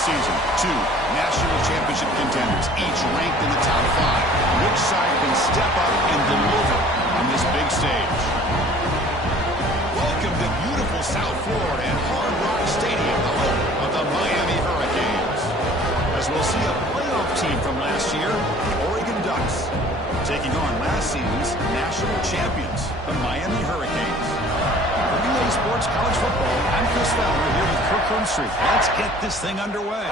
season. Two national championship contenders, each ranked in the top 5. Which side can step up and deliver on this big stage? Welcome to beautiful South Florida and Hard Rock Stadium, the home of the Miami Hurricanes. As we'll see a playoff team from last year, the Oregon Ducks, taking on last season's national champions, the Miami Hurricanes. For Relay Sports College Football, I'm Chris Fowler here with Kirk Herbstreit. Let's get this thing underway.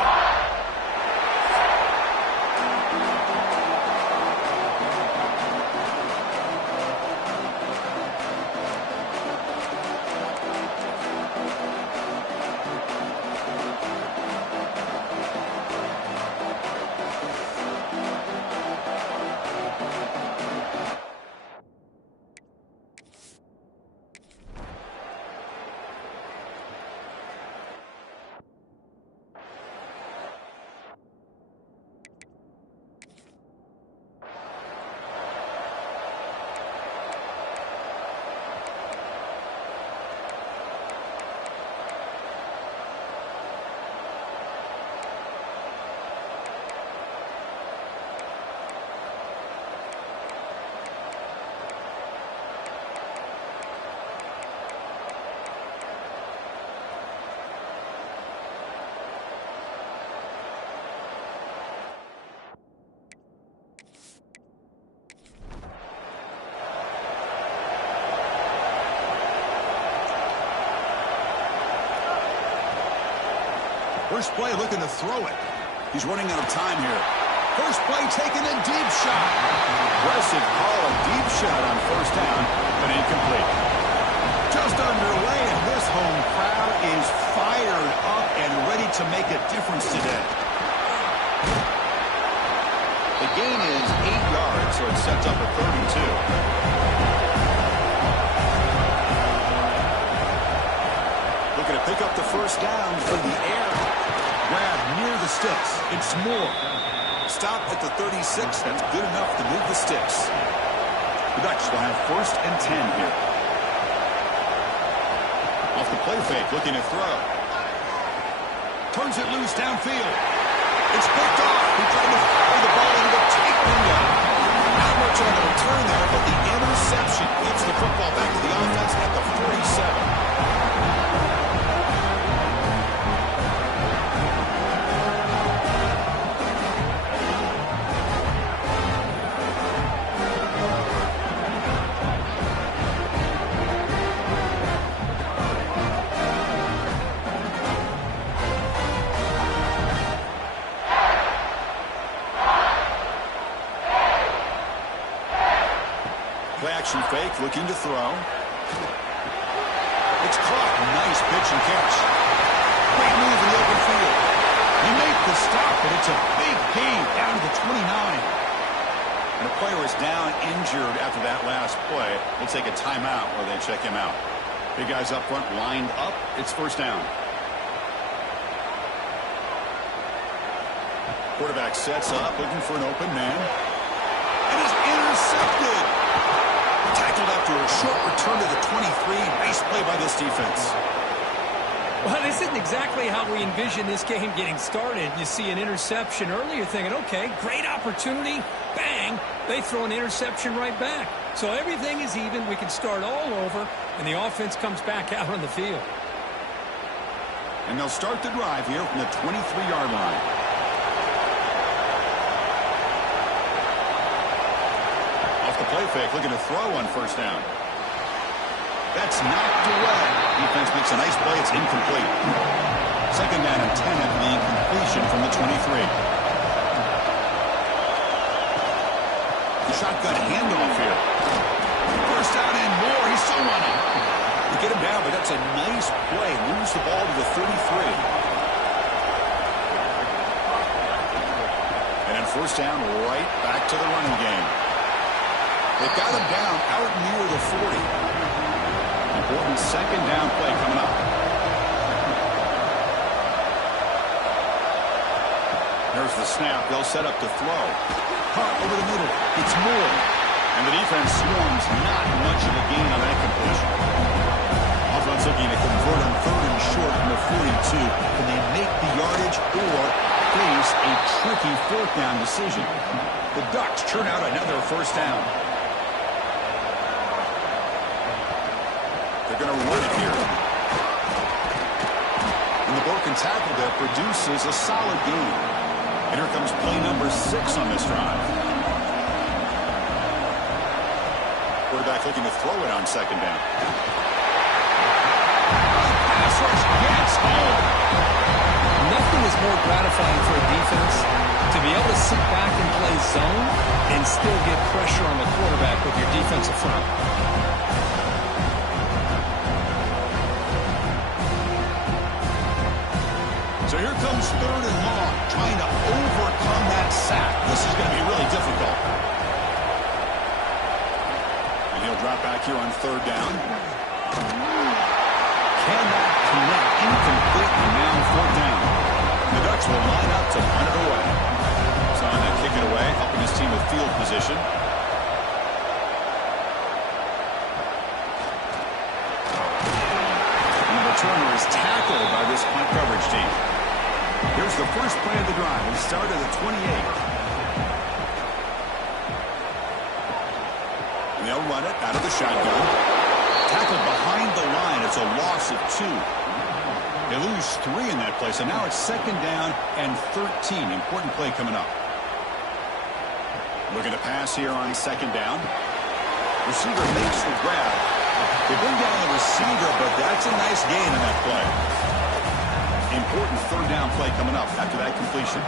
First play looking to throw it. He's running out of time here. First play taking a deep shot. Aggressive call, a deep shot on first down, but incomplete. Just underway, and this home crowd is fired up and ready to make a difference today. The gain is 8 yards, so it sets up a 32. Looking to pick up the first down from the air. Grab near the sticks. It's Moore. Stop at the 36. That's good enough to move the sticks. The Ducks will have first and 10 here. Off the play fake, looking to throw. Turns it loose downfield. It's picked off. He tried to throw the ball into the tight window. Not much on the return there, but the interception gets the football back to the offense at the 47. Action fake, looking to throw. It's caught. Nice pitch and catch. Great move in the open field. He made the stop, but it's a big gain down to the 29. And the player is down injured after that last play. We'll take a timeout where they check him out. Big guys up front lined up. It's first down. Quarterback sets up, looking for an open man. And is intercepted. Tackled after a short return to the 23. Nice play by this defense. Well, this isn't exactly how we envision this game getting started. You see an interception early, you're thinking, okay, great opportunity. Bang, they throw an interception right back. So everything is even. We can start all over, and the offense comes back out on the field. And they'll start the drive here from the 23-yard line. Play fake, looking to throw on first down. That's knocked away. Defense makes a nice play. It's incomplete. Second down and 10 after the incompletion from the 23. The shotgun handoff here. First down and more. He's still running. They get him down, but that's a nice play. Moves the ball to the 33. And then first down, right back to the running game. They've got him down out near the 40. Important second down play coming up. There's the snap. They'll set up to throw. Caught over the middle. It's Moore. And the defense swarms. Not much of a gain on that completion. Offense looking to convert on third and short from the 42. Can they make the yardage, or face a tricky fourth down decision. The Ducks churn out another first down. They're going to run it here. And the broken tackle there produces a solid gain. And here comes play number 6 on this drive. Quarterback looking to throw it on second down. Pass rush gets home. Nothing is more gratifying for a defense to be able to sit back and play zone and still get pressure on the quarterback with your defensive front. So here comes third and long, trying to overcome that sack. This is going to be really difficult. And he'll drop back here on third down. Cannot connect, incomplete, and now fourth down. The Ducks will line up to punt it away. So on that kick it away, helping his team with field position. And the returner is tackled by this punt coverage team. Here's the first play of the drive. We start at the 28. And they'll run it out of the shotgun. Tackled behind the line. It's a loss of 2. They lose 3 in that play. So now it's second down and 13. Important play coming up. Looking to pass here on second down. Receiver makes the grab. They bring down the receiver, but that's a nice gain in that play. Important third down play coming up after that completion.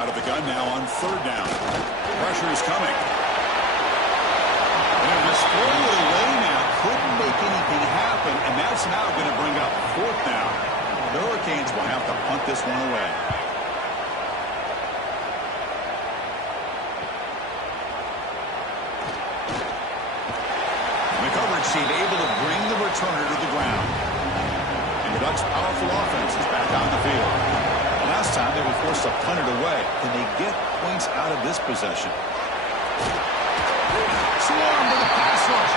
Out of the gun now on third down. Pressure is coming. And they're just throwing it away now. Couldn't make anything happen, and that's now going to bring up fourth down. The Hurricanes will have to punt this one away. The coverage team able to bring the returner to the ground. The Ducks' powerful offense is back on the field. The last time they were forced to punt it away. Can they get points out of this possession? Swarm with a pass rush.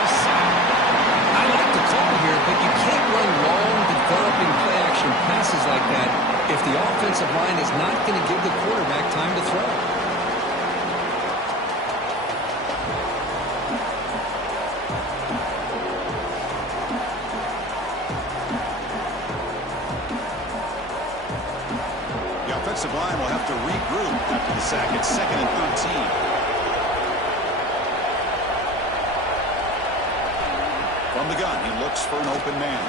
I like the call here, but you can't run long, developing play-action passes like that if the offensive line is not going to give the quarterback time to throw. Offensive line will have to regroup after the sack. It's second and 13. From the gun, he looks for an open man.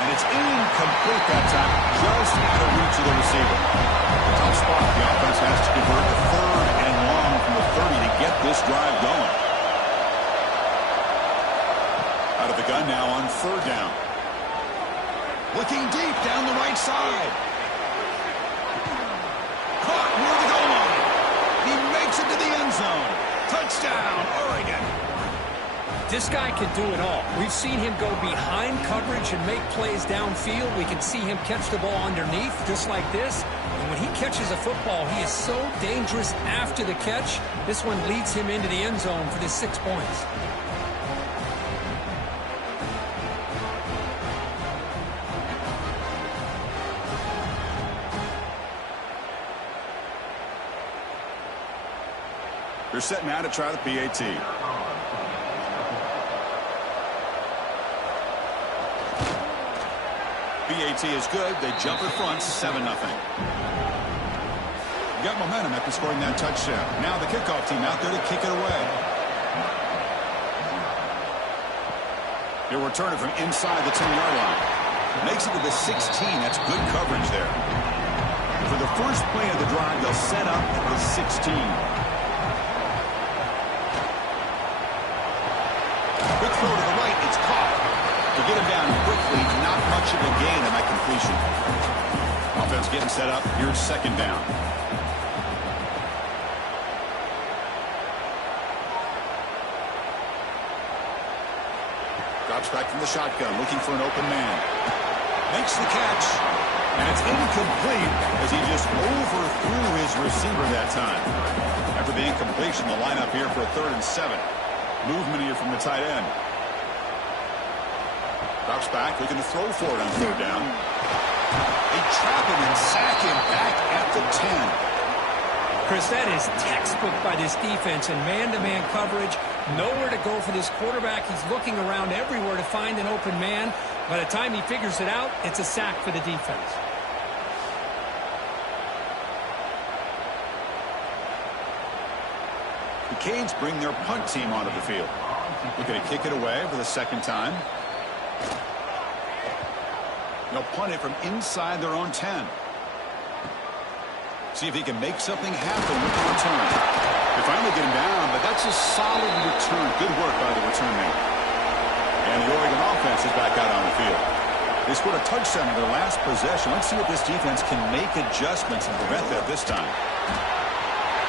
And it's incomplete that time, just out of reach of the receiver. A tough spot. The offense has to convert a third and long from the 30 to get this drive going. Out of the gun now on third down. Looking deep down the right side. Caught near the goal line. He makes it to the end zone. Touchdown, Oregon. This guy can do it all. We've seen him go behind coverage and make plays downfield. We can see him catch the ball underneath, just like this. And when he catches a football, he is so dangerous after the catch. This one leads him into the end zone for the 6 points. They're set now to try the PAT. PAT is good. They jump in front, 7-0. Got momentum after scoring that touchdown. Now the kickoff team out there to kick it away. He'll return it from inside the 10-yard line. Makes it to the 16. That's good coverage there. For the first play of the drive, they'll set up at the 16. Quick throw to the right. It's caught. To get him down quickly, not much of a gain on that completion. Offense getting set up. Here's second down. Drops back from the shotgun, looking for an open man. Makes the catch. And it's incomplete as he just overthrew his receiver that time. After the incompletion, the lineup here for a 3rd and 7. Movement here from the tight end. Drops back, looking to throw for it on third down. A trap him and sack him back at the 10. Chris, that is textbook by this defense and man-to-man coverage. Nowhere to go for this quarterback. He's looking around everywhere to find an open man. By the time he figures it out, it's a sack for the defense. The Canes bring their punt team onto the field. Looking to kick it away for the second time. They'll punt it from inside their own 10. See if he can make something happen with the return. They finally get him down, but that's a solid return. Good work by the return man. And the Oregon offense is back out on the field. They scored a touchdown in their last possession. Let's see if this defense can make adjustments and prevent that this time.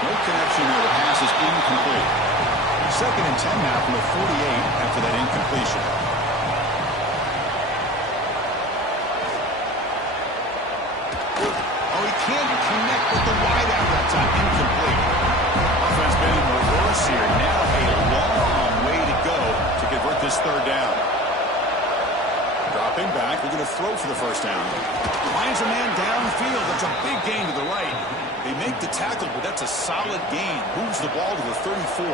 No connection here. The pass is incomplete. 2nd and 10 now from the 48 after that incompletion. Oh, he can't connect with the wideout that time. Incomplete. Offense been in reverse here. Now a long way to go to convert this 3rd down. Dropping back. They're going to throw for the 1st down. Finds a man downfield. That's a big gain to the right. They make the tackle, but that's a solid gain. Moves the ball to the 34.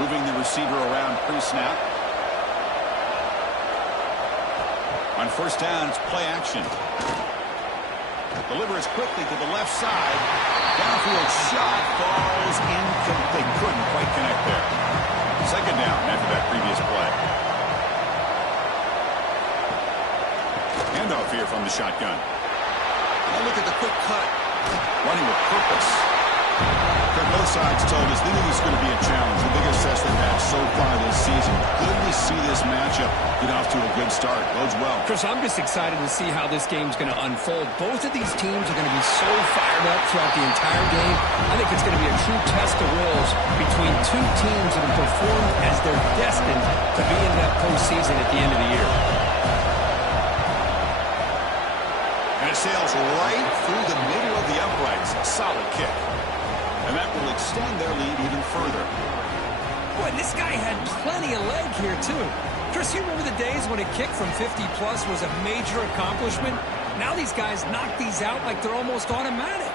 Moving the receiver around pre-snap. On 1st down, it's play action. Delivers quickly to the left side. Downfield shot falls incomplete. Couldn't quite connect there. 2nd down after that previous play. Handoff here from the shotgun. Now look at the quick cut. Running with purpose. Both sides told us they knew this was going to be a challenge. The biggest test they've had so far this season. Good to see this matchup get off to a good start. Bodes well. Chris, I'm just excited to see how this game's going to unfold. Both of these teams are going to be so fired up throughout the entire game. I think it's going to be a true test of wills between two teams that have performed as they're destined to be in that postseason at the end of the year. And it sails right through the middle of the uprights. Solid kick. And that will extend their lead even further. Boy, this guy had plenty of leg here, too. Chris, you remember the days when a kick from 50-plus was a major accomplishment? Now these guys knock these out like they're almost automatic.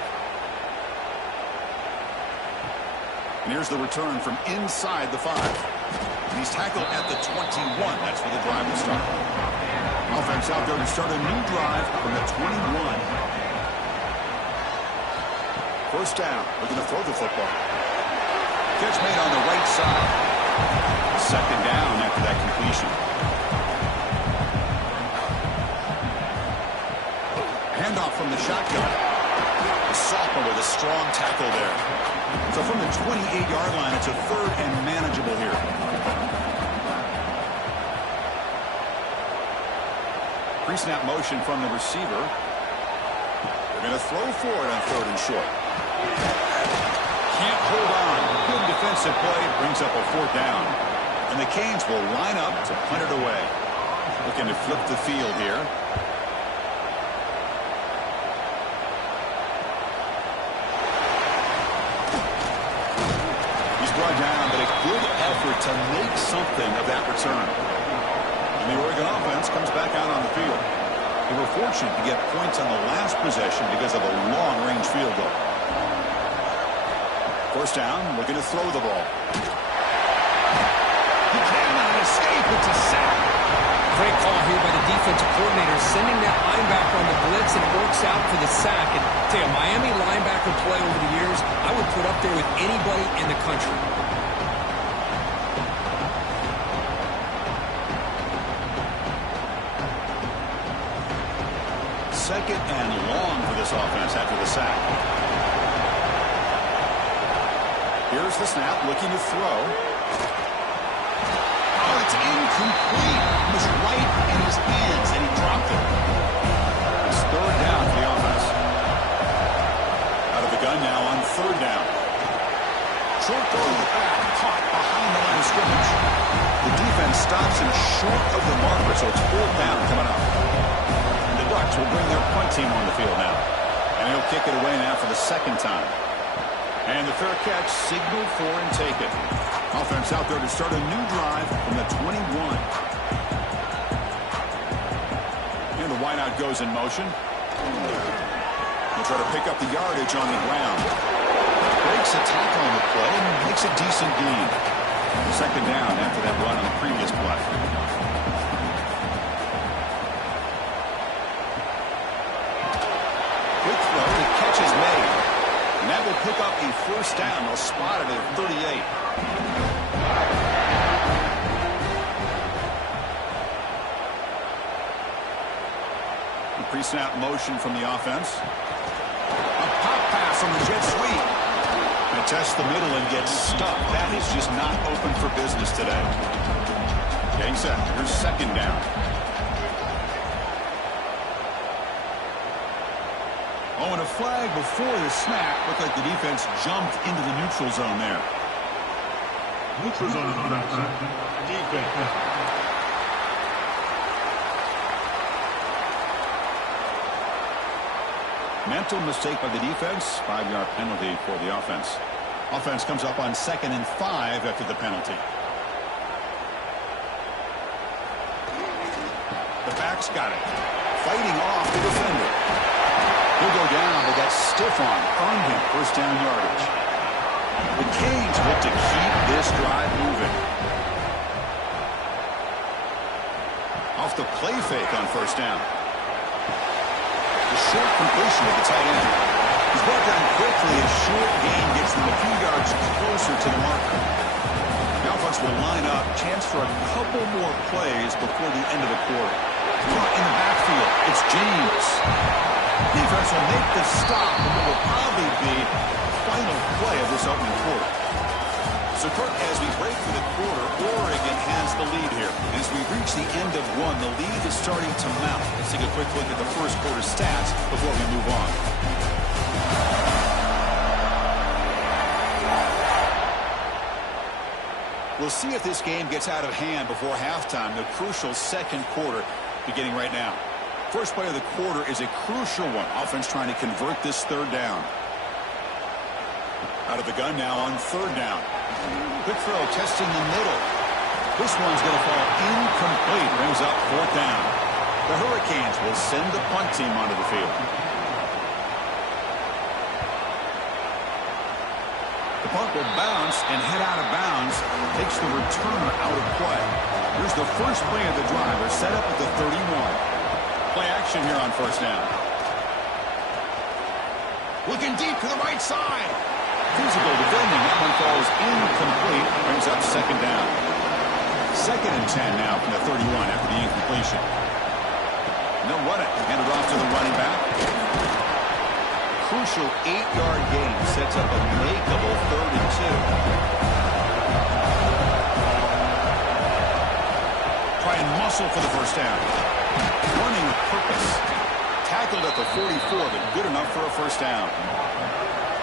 And here's the return from inside the 5. And he's tackled at the 21. That's where the drive will start. Offense out there to start a new drive from the 21. 1st down. Looking to throw the football. Catch made on the right side. 2nd down after that completion. Handoff from the shotgun. The sophomore with a strong tackle there. So from the 28-yard line, it's a 3rd and manageable here. Pre-snap motion from the receiver. They're going to throw for it on 3rd and short. Can't hold on. Good defensive play. Brings up a 4th down. And the Canes will line up to punt it away. Looking to flip the field here. He's brought down, but a good effort to make something of that return. And the Oregon offense comes back out on the field. They were fortunate to get points on the last possession because of a long-range field goal. 1st down, looking to throw the ball. He cannot escape. It's a sack. Great call here by the defensive coordinator, sending that linebacker on the blitz, and it works out for the sack. And tell you, Miami linebacker play over the years, I would put up there with anybody in the country. 2nd and long for this offense after the sack. Here's the snap, looking to throw. Oh, it's incomplete. It was right in his hands, and he dropped it. It's 3rd down for the offense. Out of the gun now on 3rd down. Short throw back, caught behind the line of scrimmage. The defense stops him short of the marker, so it's 4th down coming up. And the Ducks will bring their punt team on the field now. And he'll kick it away now for the 2nd time. And the fair catch, signal for and take it. Offense out there to start a new drive from the 21. And the wideout goes in motion. He'll try to pick up the yardage on the ground. Breaks a tackle on the play and makes a decent gain. Second down after that run on the previous play. Quick throw, the catch is made. And that will pick up a first down. They'll spot it at 38. Pre-snap motion from the offense. A pop pass on the jet sweep. And tests the middle and gets stuck. That is just not open for business today. Getting set. Here's second down. Oh, and a flag before the snap. Looked like the defense jumped into the neutral zone there. Neutral zone on that side. Defense. Mental mistake by the defense. 5-yard penalty for the offense. Offense comes up on 2nd and 5 after the penalty. The back's got it. Fighting off the defender. He'll go down, but that stiff arm earned him first down yardage. The Canes look to keep this drive moving. Off the play fake on first down. Short completion of the tight end. He's brought down quickly. A short gain gets them a few yards closer to the marker. The offense will line up. Chance for a couple more plays before the end of the quarter. Caught in the backfield. It's James. Defense will make the stop in what will probably be the final play of this opening quarter. So, Kirk, as we break through the quarter, Oregon has the lead here. As we reach the end of one, the lead is starting to mount. Let's take a quick look at the first quarter stats before we move on. We'll see if this game gets out of hand before halftime, the crucial second quarter beginning right now. First play of the quarter is a crucial one. Offense trying to convert this third down. Out of the gun now on third down. Quick throw, testing the middle. This one's going to fall incomplete. Brings up fourth down. The Hurricanes will send the punt team onto the field. The punt will bounce and head out of bounds. Takes the returner out of play. Here's the first play of the drive. They're set up at the 31. Play action here on first down. Looking deep to the right side. Physical defending. That one falls incomplete. Brings up second down. 2nd and 10 now from the 31 after the incompletion. And they'll run it. Hand it off to the running back. Crucial 8-yard gain sets up a makeable 3rd and 2. Try and muscle for the first down. Running with purpose. Tackled at the 44, but good enough for a first down.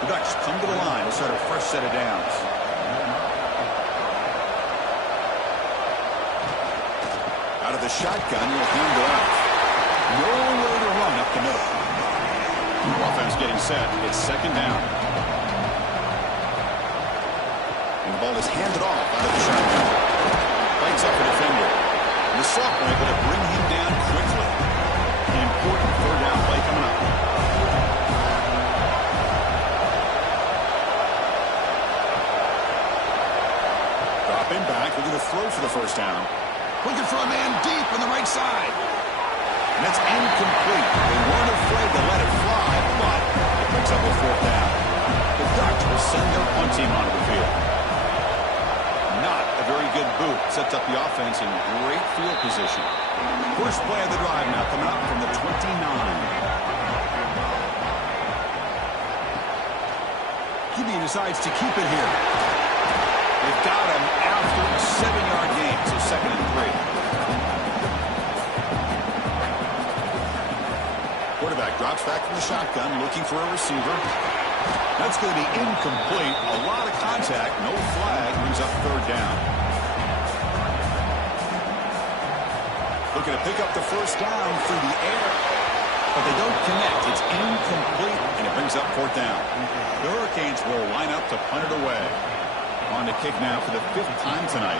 The Ducks come to the line to start a fresh set of downs. Out of the shotgun, he'll hand it off. Nowhere to run up the middle. Offense getting set. It's second down. And the ball is handed off out of the shotgun. Fights up a defender. And the sophomore able to bring him down quickly. The important third down play coming up. Dropping back, looking to throw for the first down. Looking for a man deep on the right side. And that's incomplete. They weren't afraid to let it fly, but it picks up a fourth down. The Ducks will send their punt team onto the field. Not a very good boot. Sets up the offense in great field position. First play of the drive now coming up from the 29. QB decides to keep it here. They've got him after a 7-yard gain, so 2nd and 3. Quarterback drops back from the shotgun, looking for a receiver. That's going to be incomplete. A lot of contact, no flag, brings up third down. Looking to pick up the first down through the air, but they don't connect. It's incomplete, and it brings up fourth down. The Hurricanes will line up to punt it away. On to kick now for the 5th time tonight.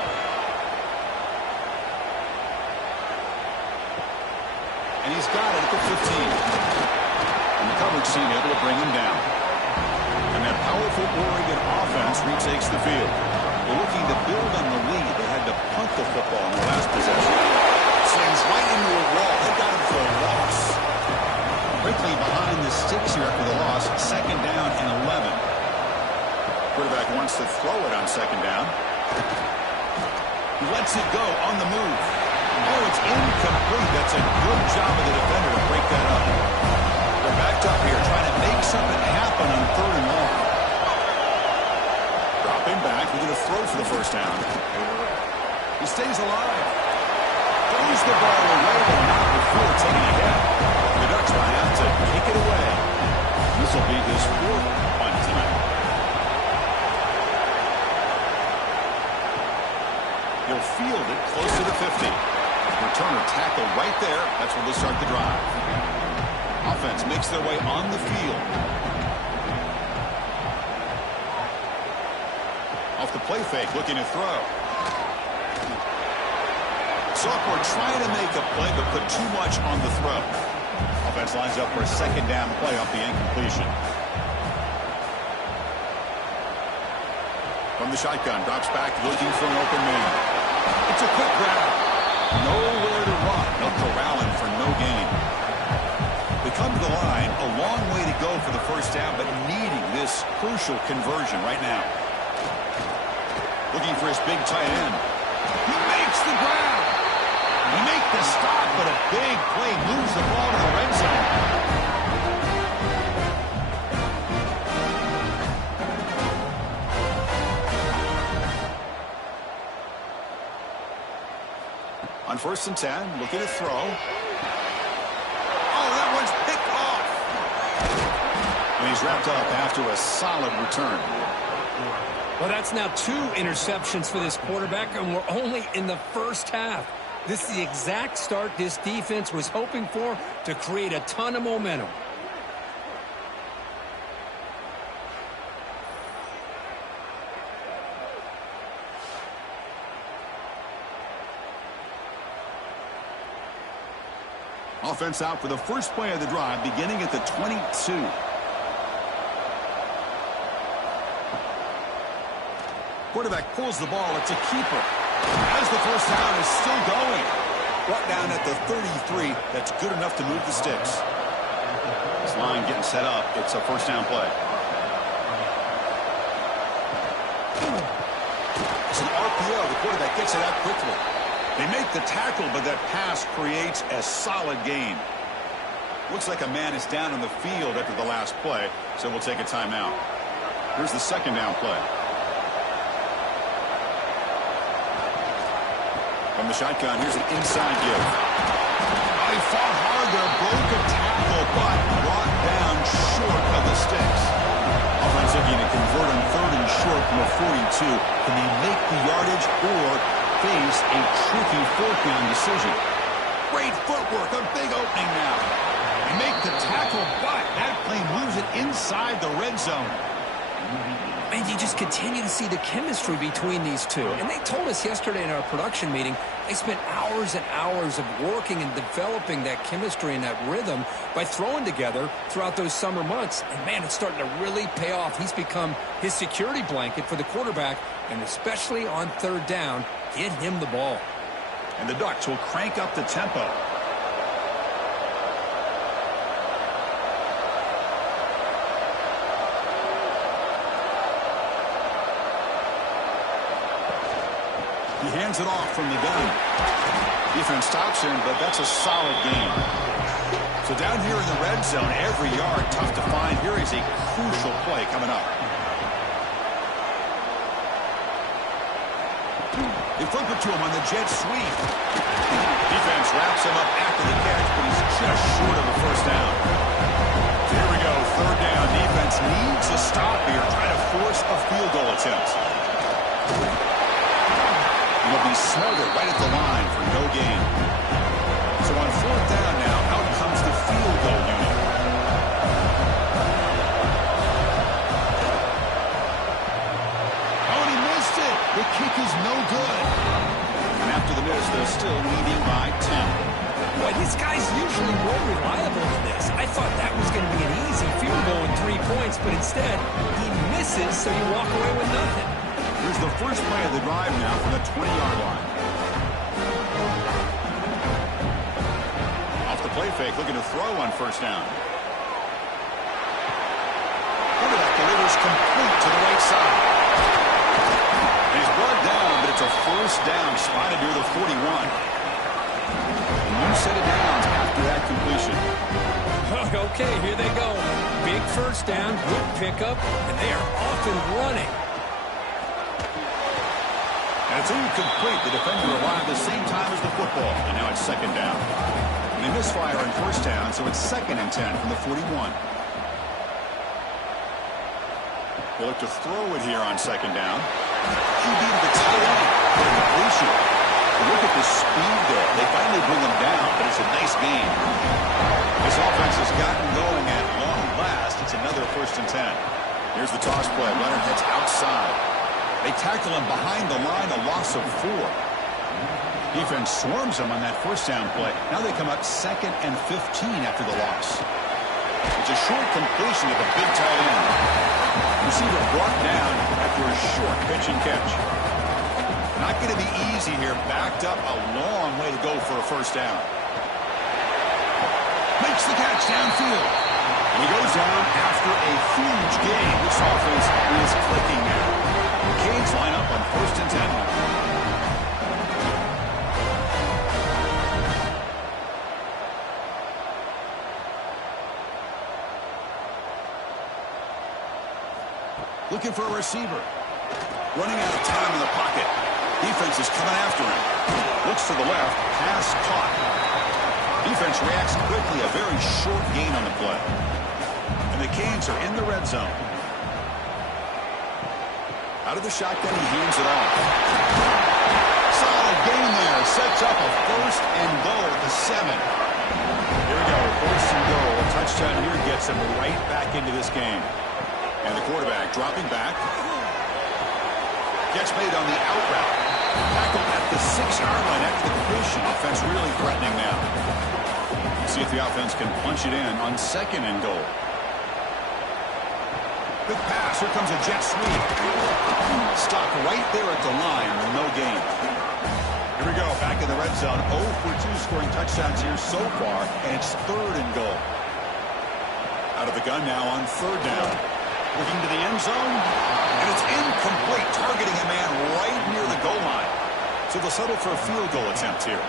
And he's got it at the 15. And the coverage team able to bring him down. And that powerful Oregon offense retakes the field. They're looking to build on the lead. They had to punt the football in the last possession. Slings right into a wall. They got him for a loss. Quickly behind the sticks here after the loss. Second down and 11. Quarterback wants to throw it on second down. He lets it go on the move. Oh, it's incomplete. That's a good job of the defender to break that up. They're backed up here trying to make something happen on third and long. Dropping back. We're going to throw for the first down. He stays alive. Throws the ball away, but not before taking a hit. The Ducks will have to kick it away. This will be his fourth punt tonight. He'll field it close to the 50. Returner tackle right there. That's where they'll start the drive. Offense makes their way on the field. Off the play fake, looking to throw. Sophomore trying to make a play, but put too much on the throw. Offense lines up for a second down play off the incompletion. From the shotgun, drops back, looking for an open man. It's a quick grab. Nowhere to run. No corralling for no gain. They come to the line, a long way to go for the first down, but needing this crucial conversion right now. Looking for his big tight end. He makes the grab. He makes the stop, but a big play moves the ball to the red zone. On 1st and 10, looking to throw. Oh, that one's picked off. And he's wrapped up after a solid return. Well, that's now 2 interceptions for this quarterback, and we're only in the first half. This is the exact start this defense was hoping for to create a ton of momentum. Offense out for the first play of the drive, beginning at the 22. Quarterback pulls the ball. It's a keeper. As the first down is still going. Brought down at the 33. That's good enough to move the sticks. This line getting set up. It's a first down play. It's an RPO. The quarterback gets it out quickly. They make the tackle, but that pass creates a solid gain. Looks like a man is down on the field after the last play, so we'll take a timeout. Here's the second down play. From the shotgun, here's an inside give. Oh, he fought hard there, broke a tackle, but brought down short of the sticks. Offense looking to convert on 3rd and short from a 42. Can they make the yardage or face a tricky 4th down decision? Great footwork, a big opening now. They make the tackle, but that play moves it inside the red zone. And you just continue to see the chemistry between these two. And they told us yesterday in our production meeting, they spent hours and hours of working and developing that chemistry and that rhythm by throwing together throughout those summer months. And, man, it's starting to really pay off. He's become his security blanket for the quarterback, and especially on 3rd down, get him the ball. And the Ducks will crank up the tempo. He hands it off from the gun. Defense stops him, but that's a solid game. So down here in the red zone, every yard tough to find. Here is a crucial play coming up. They flip it to him on the jet sweep. Defense wraps him up after the catch, but he's just short of the first down. So here we go, 3rd down. Defense needs a stop here, trying to force a field goal attempt. He'll be smothered right at the line for no gain. So on 4th down now, out comes the field goal unit. Oh, and he missed it. The kick is no good. And after the miss, they're still leading by 10. Boy, these guys usually but instead he misses, so you walk away with nothing. Here's the first play of the drive now from the 20-yard line. Off the play fake, looking to throw on first down. Quarterback delivers complete to the right side. He's brought down, but it's a first down, spotted near the 41. New set of downs after that completion. Okay, here they go. Big first down, good pickup, and they are off and running. And it's incomplete. The defender arrived the same time as the football, and now it's second down. And they misfire on first down, so it's 2nd and 10 from the 41. They'll look to throw it here on second down. QB to the tight end for the completion. Look at the speed there. They finally bring him down, but it's a nice gain. This offense has gotten going at long last. It's another 1st and 10. Here's the toss play. Leonard heads outside. They tackle him behind the line, a loss of 4. Defense swarms him on that first down play. Now they come up 2nd and 15 after the loss. It's a short completion to the big tight end. Receiver brought down after a short pitch and catch. Not going to be easy here. Backed up a long way to go for a first down. Makes the catch downfield. And he goes down after a huge gain. This offense is clicking now. The Canes line up on 1st and 10 now. Looking for a receiver. Running out of time in the pocket. Defense is coming after him. Looks to the left. Pass caught. Defense reacts quickly. A very short gain on the play. And the Canes are in the red zone. Out of the shotgun, he hands it off. Solid gain there. Sets up a 1st and goal at the 7. Here we go. 1st and goal. A touchdown here gets him right back into this game. And the quarterback dropping back. Catch made on the out route. Tackled at the 6-yard line after the completion. Offense really threatening now. See if the offense can punch it in on 2nd and goal. Good pass. Here comes a jet sweep. Stop right there at the line. No gain. Here we go. Back in the red zone. 0 for 2 scoring touchdowns here so far. And it's 3rd and goal. Out of the gun now on 3rd down. Looking to the end zone, and it's incomplete, targeting a man right near the goal line. So they'll settle for a field goal attempt here.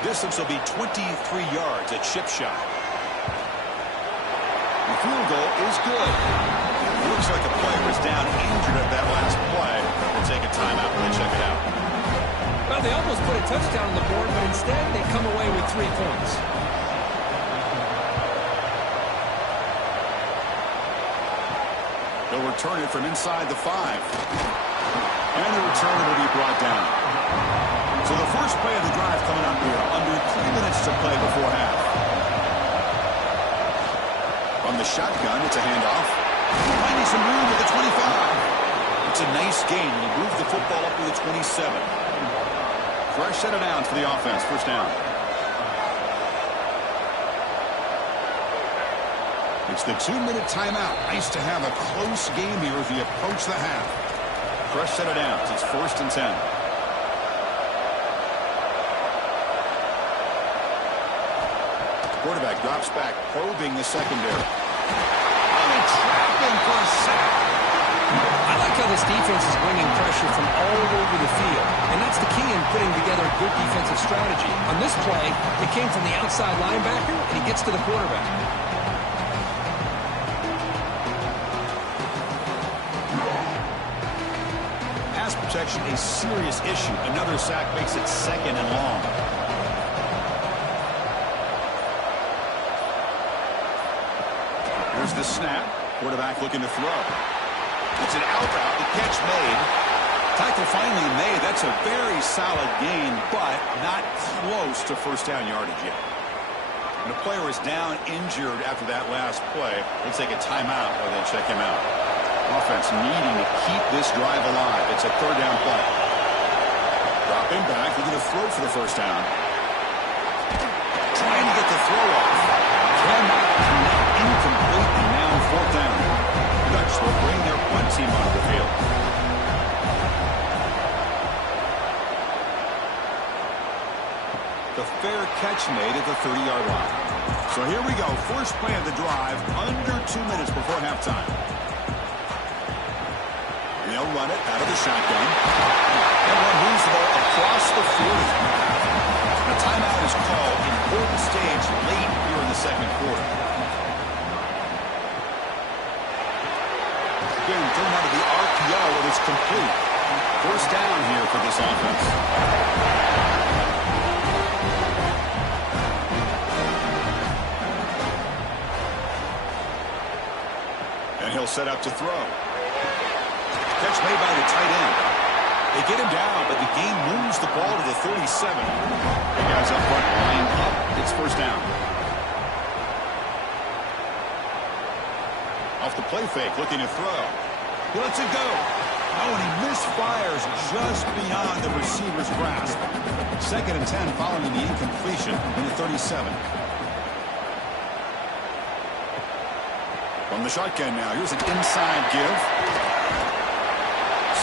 The distance will be 23 yards, a chip shot. The field goal is good. It looks like a player is down injured at that last play. They'll take a timeout when they check it out. Well, they almost put a touchdown on the board, but instead they come away with 3 points. They'll return it from inside the 5. And the return will be brought down. So the first play of the drive coming up here. Under 3 minutes to play before half. From the shotgun, it's a handoff. Finding some room at the 25. It's a nice gain. He moves the football up to the 27. Fresh set of downs for the offense. First down. It's the 2-minute timeout. Nice to have a close game here as we approach the half. Fresh set of downs. It's 1st and 10. Quarterback drops back, probing the secondary. Trapping for a sack. I like how this defense is bringing pressure from all over the field, and that's the key in putting together a good defensive strategy. On this play, it came from the outside linebacker, and he gets to the quarterback. Protection a serious issue. Another sack makes it 2nd and long. Here's the snap. Quarterback looking to throw. It's an out route. The catch made. Tackle finally made. That's a very solid gain, but not close to first down yardage yet. And the player is down injured after that last play. They'll take a timeout while they check him out. Offense needing to keep this drive alive. It's a 3rd down play. Dropping back. They're going to throw for the first down. Trying to get the throw off. Cannot connect. Incomplete, and now 4th down. catch made at the 30-yard line. So here we go. First play of the drive, under 2 minutes before halftime. They'll run it out of the shotgun. And one moves the ball across the 40. A timeout is called. Important stage late here in the second quarter. Again, thrown out of the RPO, it is complete. First down here for this offense. And he'll set up to throw. Catch made by the tight end. They get him down, but the game moves the ball to the 37. The guys up front lined up. It's first down. Off the play fake, looking to throw. He lets it go. Oh, and he misfires just beyond the receiver's grasp. 2nd and 10 following the incompletion in the 37. From the shotgun now, here's an inside give.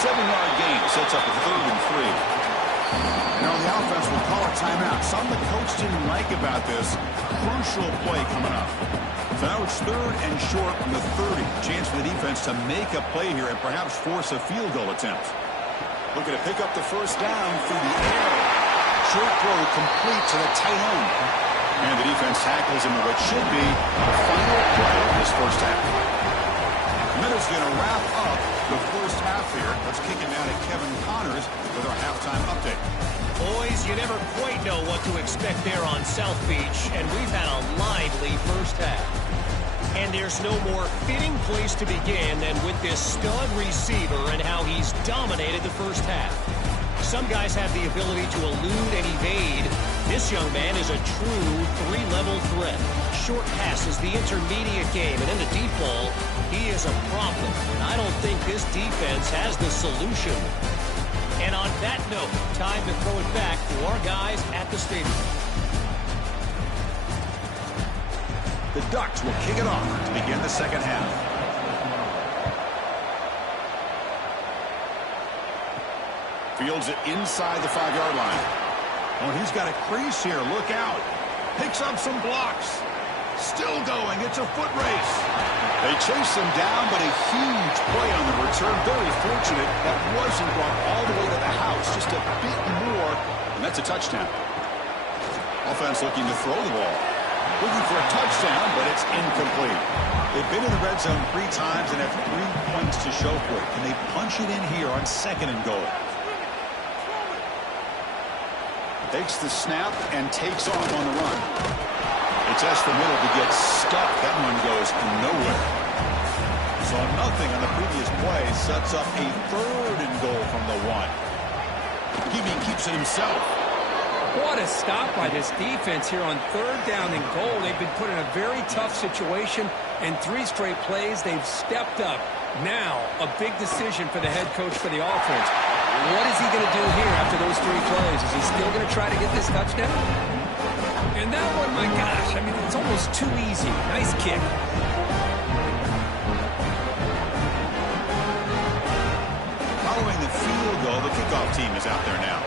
7-yard gain sets up a 3rd and 3. Now the offense will call a timeout. Something the coach didn't like about this. Crucial play coming up. So now it's 3rd and short from the 30. Chance for the defense to make a play here and perhaps force a field goal attempt. Looking to pick up the first down through the air. Short throw complete to the tight end. And the defense tackles him in what should be the final play of this first half. And that is going to wrap up the first half here. Let's kick it now to Kevin Connors with our halftime update. Boys, you never quite know what to expect there on South Beach, and we've had a lively first half. And there's no more fitting place to begin than with this stud receiver and how he's dominated the first half. Some guys have the ability to elude and evade. This young man is a true 3-level threat. Short passes, the intermediate game, and in the deep ball, he is a problem. And I don't think this defense has the solution. And on that note, time to throw it back to our guys at the stadium. The Ducks will kick it off to begin the second half. Fields it inside the 5-yard line. Oh, he's got a crease here. Look out. Picks up some blocks. Still going. It's a foot race. They chase him down, but a huge play on the return. Very fortunate that wasn't brought all the way to the house. Just a bit more, and that's a touchdown. Offense looking to throw the ball. Looking for a touchdown, but it's incomplete. They've been in the red zone 3 times and have 3 points to show for it. Can they punch it in here on 2nd and goal? Takes the snap and takes off on the run. They test the middle to get stuck. That one goes nowhere. So nothing on the previous play sets up a 3rd and goal from the 1. Gibby keeps it himself. What a stop by this defense here on 3rd down and goal. They've been put in a very tough situation, and 3 straight plays, they've stepped up. Now, a big decision for the head coach for the offense. What is he going to do here after those 3 plays? Is he still going to try to get this touchdown? And that one, my gosh, I mean, it's almost too easy. Nice kick. Following the field goal, the kickoff team is out there now.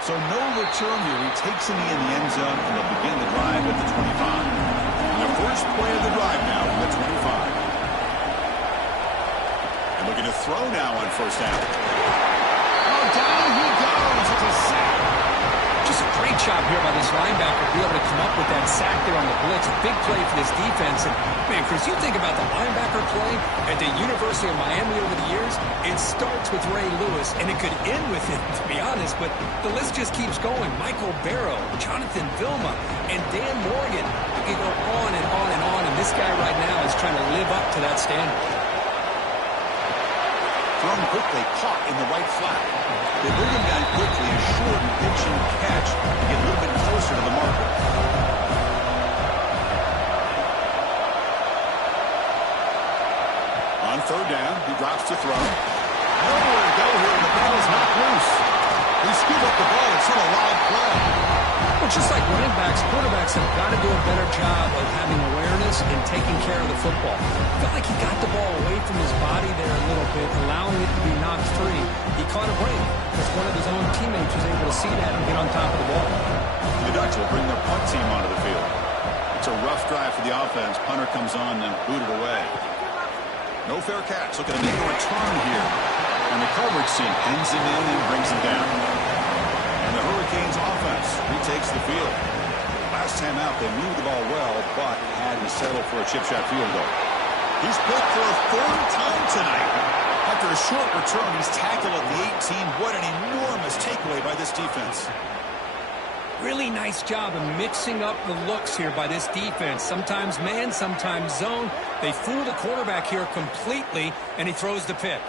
So no return here. He takes it in the end zone, and they'll begin the drive at the 25. And the first play of the drive now from the 25. And looking to throw now on first down. Oh, down he goes. It's a sack. Just a great job here by this linebacker to be able to come up with that sack there on the blitz. A big play for this defense. And, man, Chris, you think about the linebacker play at the University of Miami over the years, it starts with Ray Lewis, and it could end with him, to be honest. But the list just keeps going. Michael Barrow, Jonathan Vilma, and Dan Morgan. You can go on and on and on, and this guy right now is trying to live up to that standard. Thrown quickly, caught in the right flat. They bring him down quickly, a short pitch and catch to get a little bit closer to the marker. On 3rd down, he drops to throw. Nowhere to go here, and the ball is knocked loose. They scoop up the ball. It's still a live play. Well, just like running backs, quarterbacks have got to do a better job of having awareness and taking care of the football. I felt like he got the ball away from his body there a little bit, allowing it to be knocked free. He caught a break because one of his own teammates was able to see that and get on top of the ball. The Ducks will bring their punt team onto the field. It's a rough drive for the offense. Punter comes on and booted away. No fair catch. Looking to make a return here. And the coverage team pins him in and brings him down. And the Hurricanes offense retakes the field. Last time out, they moved the ball well, but had to settle for a chip shot field goal. He's picked for a third time tonight. After a short return, he's tackled at the 18. What an enormous takeaway by this defense. Really nice job of mixing up the looks here by this defense. Sometimes man, sometimes zone. They fool the quarterback here completely, and he throws the pick.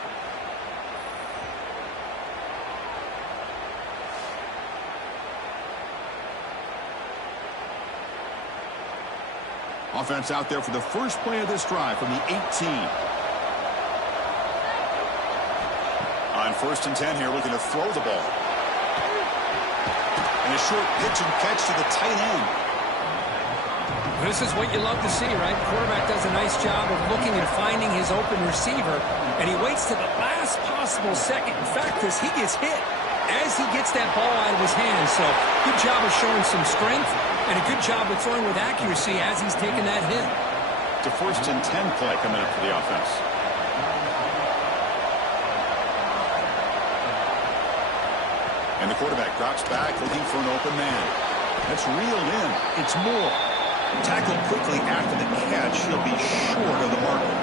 Offense out there for the first play of this drive from the 18. On 1st and 10 here, looking to throw the ball. And a short pitch and catch to the tight end. This is what you love to see, right? The quarterback does a nice job of looking and finding his open receiver, and he waits to the last possible second. In fact, Chris, he gets hit as he gets that ball out of his hands. So good job of showing some strength and a good job of throwing with accuracy as he's taking that hit. It's a 1st and 10 play coming up for the offense. And the quarterback drops back looking for an open man. That's reeled in. It's Moore. Tackled quickly after the catch. He'll be short of the marker.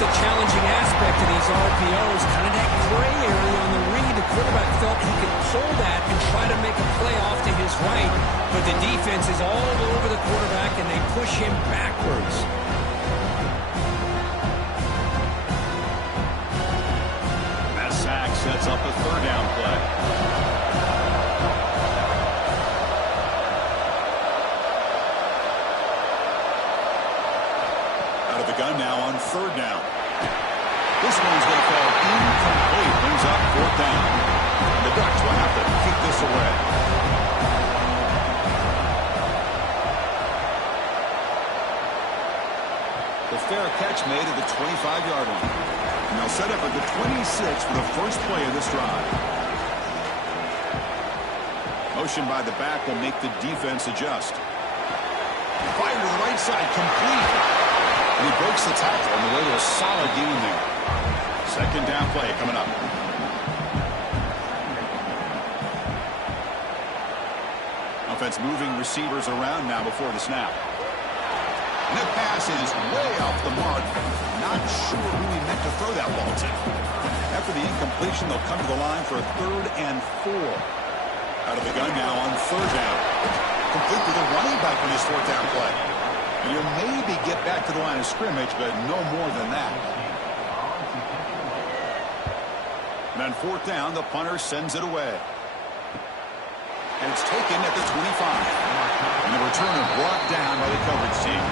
The challenging aspect of these RPOs, kind of that gray area on the read. The quarterback felt he could pull that and try to make a play off to his right, but the defense is all over the quarterback and they push him backwards. That sack sets up a 3rd down play. Out of the gun now on 3rd down. This one's going to fall incomplete. Brings up 4th down. And the Ducks will have to kick this away. The fair catch made at the 25-yard line. And they'll set up at the 26 for the first play of this drive. Motion by the back will make the defense adjust. Fire to the right side, complete. And he breaks the tackle on the way to a solid gain there. 2nd down play coming up. Offense moving receivers around now before the snap. And that pass is way off the mark. Not sure who he meant to throw that ball to. After the incompletion, they'll come to the line for a 3rd and 4. Out of the gun now on 3rd down. Complete to the running back on his 4th down play. And you'll maybe get back to the line of scrimmage, but no more than that. And on 4th down, the punter sends it away. And it's taken at the 25. And the returner brought down by the coverage team.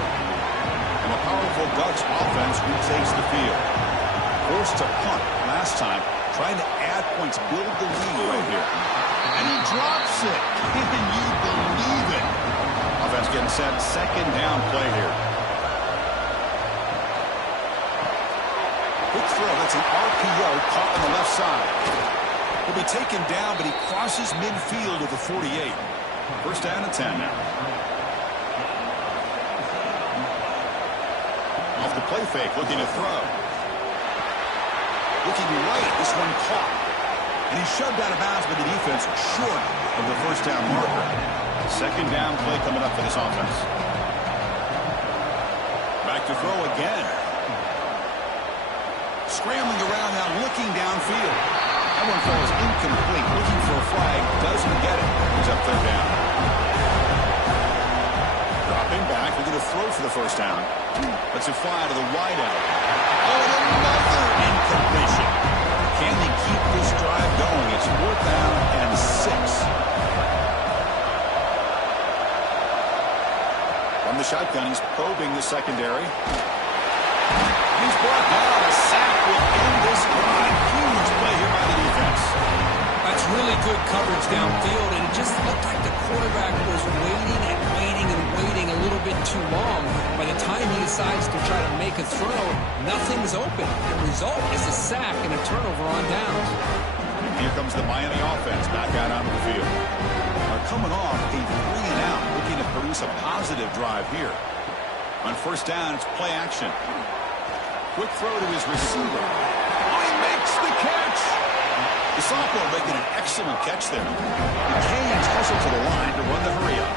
And the powerful Ducks offense retakes the field. Forced to punt last time, trying to add points, build the lead right here. And he drops it. Can you believe it? Offense getting set. 2nd down play here. Quick throw. That's an RPO caught on the left side. He'll be taken down, but he crosses midfield at the 48. 1st down and 10 now. Off the play fake, looking to throw. Looking right, this one caught. And he's shoved out of bounds by the defense, short of the 1st down marker. 2nd down play coming up for this offense. Back to throw again. Scrambling around now, looking downfield. That one falls incomplete. Looking for a flag, doesn't get it. He's up 3rd down. Dropping back, looking to throw for the 1st down. Let's it fly to the wideout. Oh, and another incompletion. Can they keep this drive going? It's 4th down and 6. From the shotgun, he's probing the secondary. He's brought down a sack within this drive. Huge play here by the defense. That's really good coverage downfield, and it just looked like the quarterback was waiting and waiting and waiting a little bit too long. By the time he decides to try to make a throw, nothing's open. The result is a sack and a turnover on downs. And here comes the Miami offense back out onto the field. They're coming off a 3-and-out, looking to produce a positive drive here. On first down, it's play action. Quick throw to his receiver. Oh, he makes the catch! The sophomore making an excellent catch there. The Canes hustle to the line to run the hurry-up.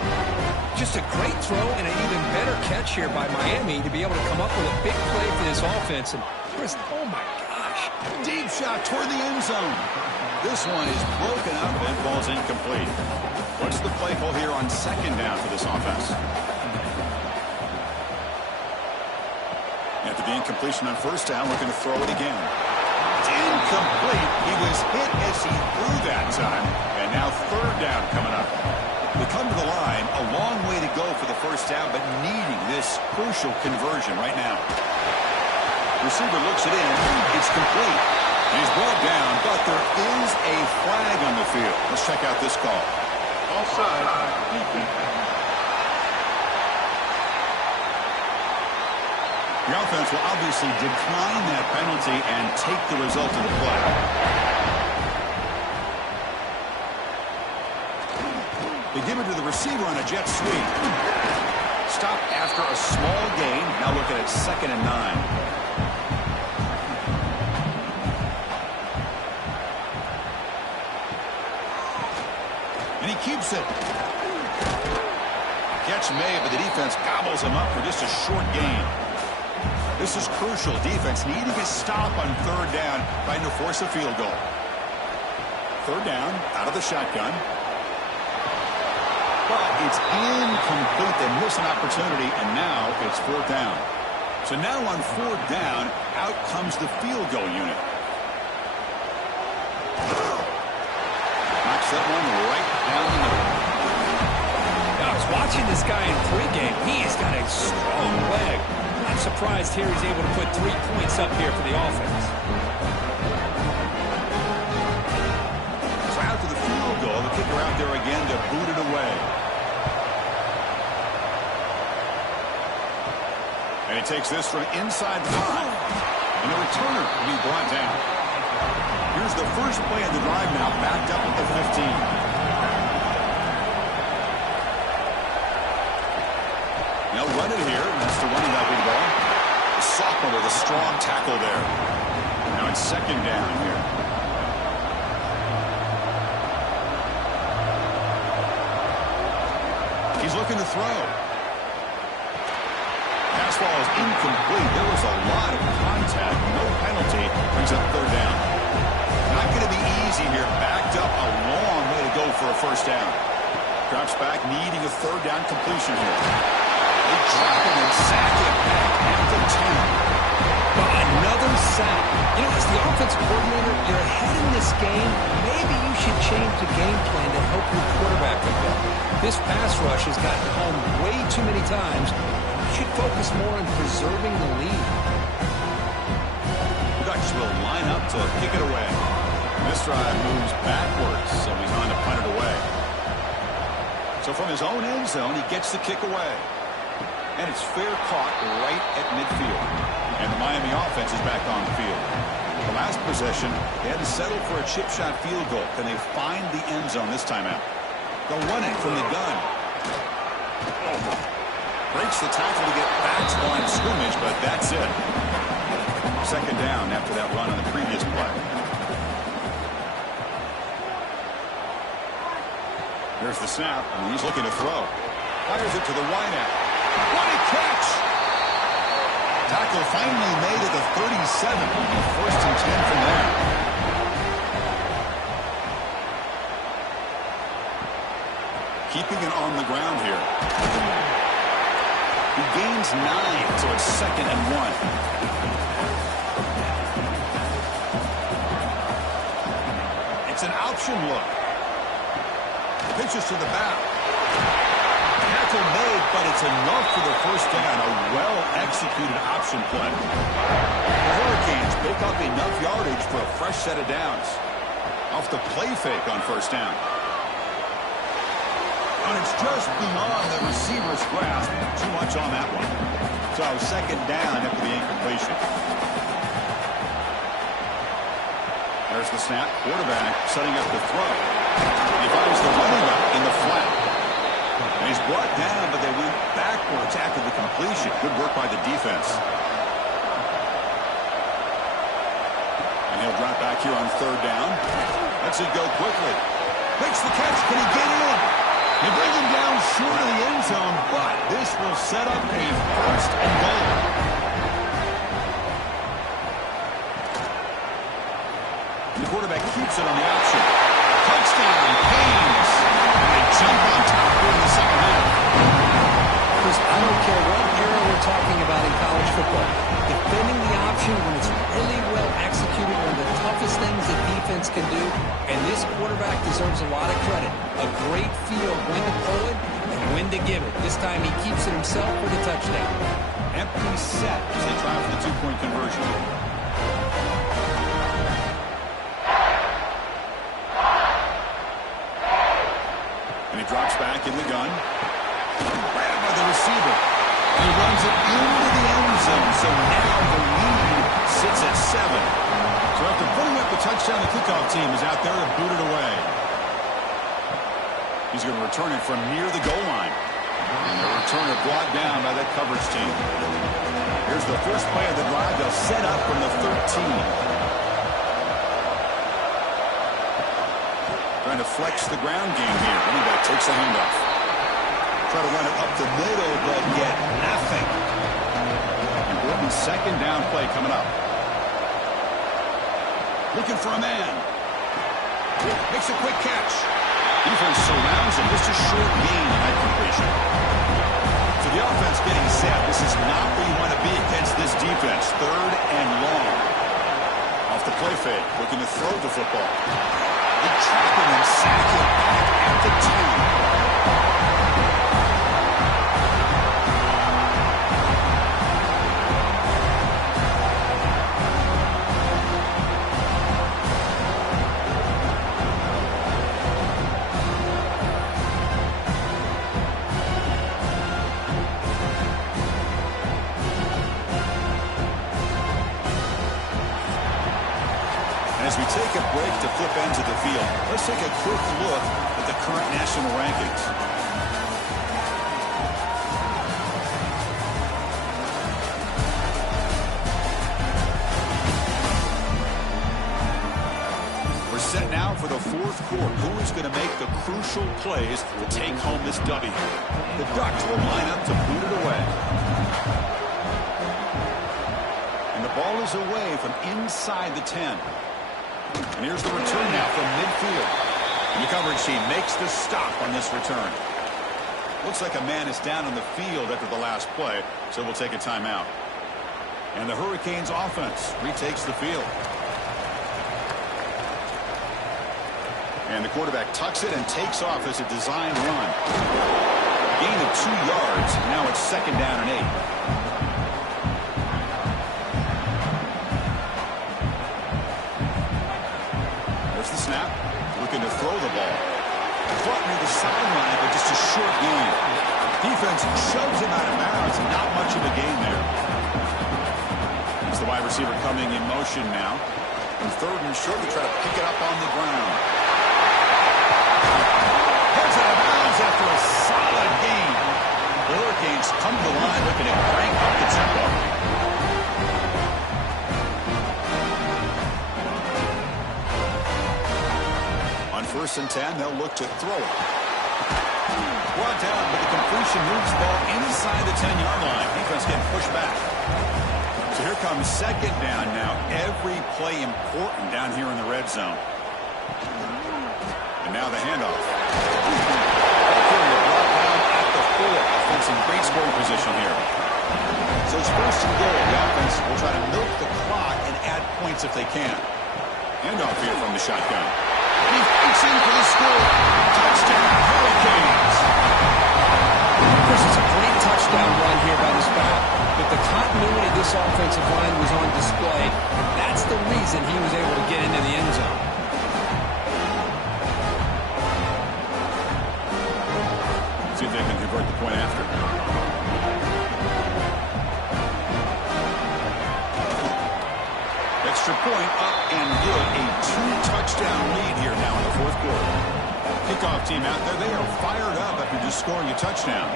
Just a great throw and an even better catch here by Miami to be able to come up with a big play for this offense. And oh my gosh. Deep shot toward the end zone. This one is broken up and falls incomplete. What's the play call here on second down for this offense? After the incompletion on first down, looking to throw it again. It's incomplete. He was hit as he threw that time. And now third down coming up. They come to the line, a long way to go for the first down, but needing this crucial conversion right now. Receiver looks it in. It's complete. He's brought down, but there is a flag on the field. Let's check out this call. Offside. Defense. The offense will obviously decline that penalty and take the result of the play. They give it to the receiver on a jet sweep. Stop after a small gain. Now looking at 2nd and 9. And he keeps it. Catch made, but the defense gobbles him up for just a short gain. This is crucial. Defense needing a stop on third down, trying to force a field goal. Third down, out of the shotgun. But it's incomplete. They miss an opportunity, and now it's fourth down. So now on fourth down, out comes the field goal unit. Knocks that one right down the middle. I was watching this guy in pregame. He's got a strong leg. I'm surprised here he's able to put 3 points up here for the offense. So after the field goal, the kicker out there again to boot it away. And he takes this from inside the 5. And the returner will be brought down. Here's the first play of the drive now, backed up at the 15. Now run it here. That's the running back with the ball. The sophomore with a strong tackle there. Now it's second down here. He's looking to throw. Pass ball is incomplete. There was a lot of contact. No penalty. Brings up third down. Not going to be easy here. Backed up a long way to go for a first down. Drops back, needing a third down completion here. They drop him and sack him back at the 10. But another sack. You know, as the offensive coordinator, you're ahead in this game. Maybe you should change the game plan to help your quarterback a bit. This pass rush has gotten home way too many times. You should focus more on preserving the lead. The Ducks will line up to kick it away. This drive moves backwards, so he's on to punt it away. So from his own end zone, he gets the kick away. And it's fair caught right at midfield. And the Miami offense is back on the field. The last possession, they had to settle for a chip shot field goal. Can they find the end zone this time out? They'll run it from the gun. Breaks the tackle to get back to the line of scrimmage, but that's it. Second down after that run on the previous play. Here's the snap, and he's looking to throw. Fires it to the wideout. What a catch! Tackle finally made at the 37. And first and 10 from there. Keeping it on the ground here. He gains 9, so it's second and 1. It's an option look. Pitches to the back. Catch tackle made, but it's enough for the first down. A well-executed option play. The Hurricanes pick up enough yardage for a fresh set of downs. Off the play fake on first down. And it's just beyond the receiver's grasp. Too much on that one. So second down after the incompletion. There's the snap. Quarterback setting up the throw. He finds the running back in the flat. And he's brought down, but they went backwards after the completion. Good work by the defense. And he'll drop back here on third down. Lets it go quickly. Makes the catch. Can he get in? They bring him down short of the end zone, but this will set up a first and goal. The quarterback keeps it on the option. Touchdown, Canes. And they jump on top here in the second half. Chris, I don't care what era we're talking about in college football. Defending the option when it's really well executed, one of the toughest things that defense can do, and this quarterback deserves a lot of credit. A great feel of when to pull it and when to give it. This time he keeps it himself for the touchdown. Empty set as they try for the two-point conversion. And he drops back in the gun. Grabbed by the receiver. He runs it into the end zone, so now the lead sits at 7. So after putting up the touchdown, the kickoff team is out there to boot it away. He's going to return it from near the goal line. And the returner brought down by that coverage team. Here's the first play of the drive. They'll set up from the 13. Trying to flex the ground game here. Running back takes a handoff. Try to run it up the middle, but get nothing. Important second down play coming up. Looking for a man. Makes a quick catch. Defense surrounds him. Just a short gain in that completion. So the offense getting set. This is not where you want to be against this defense. Third and long. Off the play fake. Looking to throw the football. They trap him and sack him back at the 2. As we take a break to flip ends of the field, let's take a quick look at the current national rankings. We're set now for the fourth quarter. Who is going to make the crucial plays to take home this W? The Ducks will line up to boot it away. And the ball is away from inside the 10. And here's the return now from midfield. And the coverage team makes the stop on this return. Looks like a man is down on the field after the last play, so we'll take a timeout. And the Hurricanes offense retakes the field. And the quarterback tucks it and takes off as a designed run. Gain of 2 yards. Now it's second down and 8. The snap, looking to throw the ball. Caught near the sideline, but just a short gain. Defense shoves him out of bounds, and not much of a gain there. It's the wide receiver coming in motion now. And third and short to try to pick it up on the ground. Heads out of bounds after a solid gain. The Hurricanes come to the line looking to crank up the tempo. First and 10, they'll look to throw it. Brought down, but the completion moves the ball inside the 10-yard line. Defense getting pushed back. So here comes second down now. Every play important down here in the red zone. And now the handoff. Brought down at the 4. Offense in great scoring position here. So it's first and goal. The offense will try to milk the clock and add points if they can. Handoff here from the shotgun. He fakes in for the score. Touchdown, Hurricanes. Chris, it's a great touchdown run here by this back, but the continuity of this offensive line was on display. That's the reason he was able to get into the end zone. See if they can convert the point after. Extra point up and good. A 2-touchdown lead here now in the fourth quarter. Kickoff team out there. They are fired up after just scoring a touchdown.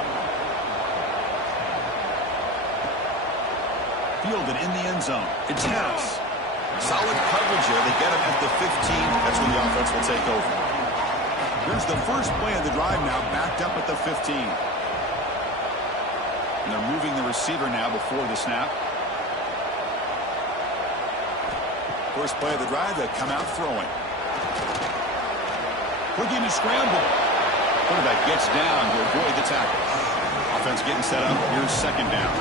Fielded in the end zone. It's Harris. Solid coverage here. They get him at the 15. That's when the offense will take over. Here's the first play of the drive now, backed up at the 15. And they're moving the receiver now before the snap. First play of the drive, they come out throwing. Looking to scramble. Quarterback gets down to avoid the tackle. Offense getting set up. Here's second down.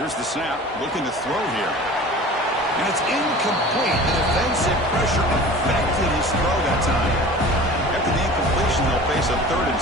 Here's the snap. Looking to throw here. And it's incomplete. The defense